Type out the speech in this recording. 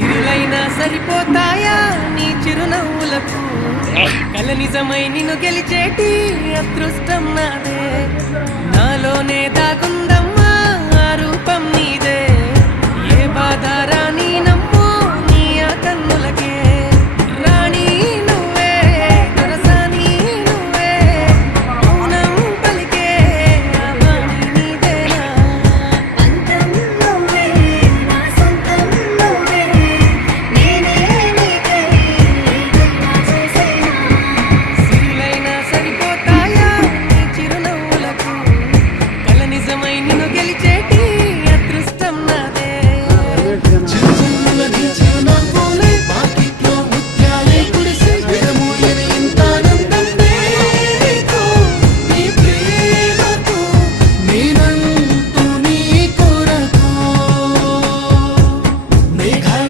సిరులైనా సరిపోతాయా నీ చిరునవ్వులకు కల నిజమై నిన్ను గెలిచేటి అదృష్టం నాదే నాలోనే దాగున్న